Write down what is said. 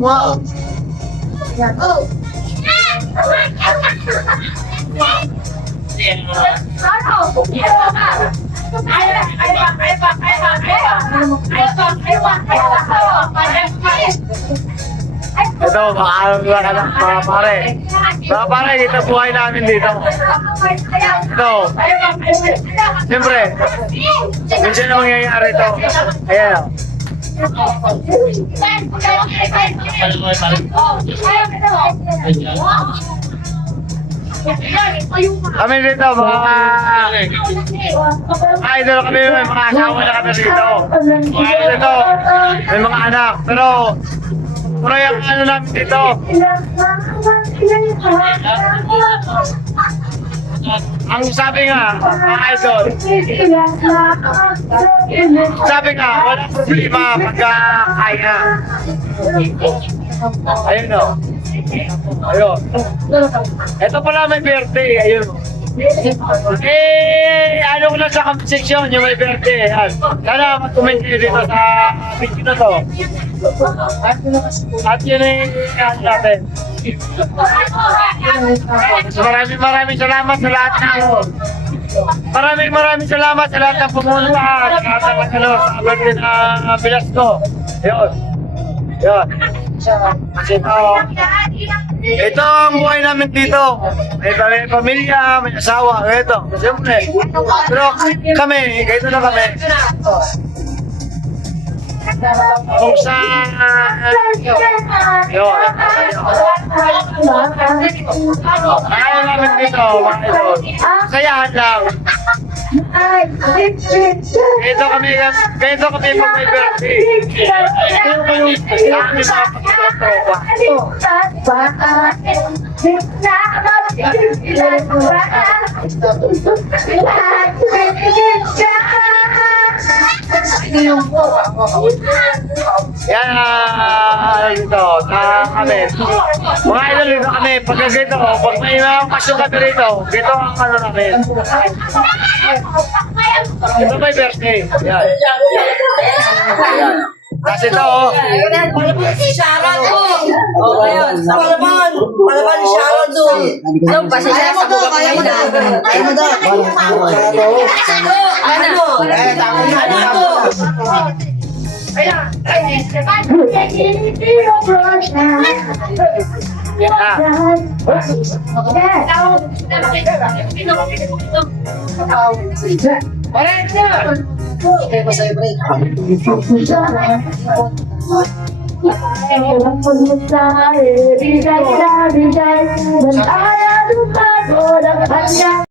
Wow. Ito, mga pare. Mga pare, dito buhay namin dito. Ito. Siyempre, minsan na mangyayari ito. Ayan o. Kami dito, mga idol kami, may mga asawa na kami dito. Mga dito, may mga anak. Pero yung ano namin dito. Ang sabi nga, mga idol, sabi nga, walang problema pagka kaya. Ayun o. Ayun. Ito pala may birthday. Ayun o. Ano ko lang sa comment section yung may birthday. Sana mag-comment kayo dito sa video na to. At yun ay ano natin. Maraming salamat sa lahat ng maraming salamat sa lahat ng pumunta sa birthday na Velasco. Ayun. Ayun. Ito ang buhay namin dito. May pamilya, may asawa. Ito, siyempre. Pero kami, ganito na kami. Kung sa... Yun. Kaya namin dito, mga idol. Sayahan lang. Ganito kami pag may birthday. Ito ko yung kami mga pagkatropa. Yan dito, kami. Mga idol dito kami, pagka ganito, pag may mga pasyon kami rito, dito ang ano namin. Ito may birthday. Yan. Yan. Kasi ito, Si Sharon po. Ngayon, palaban ni Sharon po. Ano, pasensya sa buka kaya mo na. Kaya mo na. Ano po? Bigay, dan ayaw lupa ko ng kanya.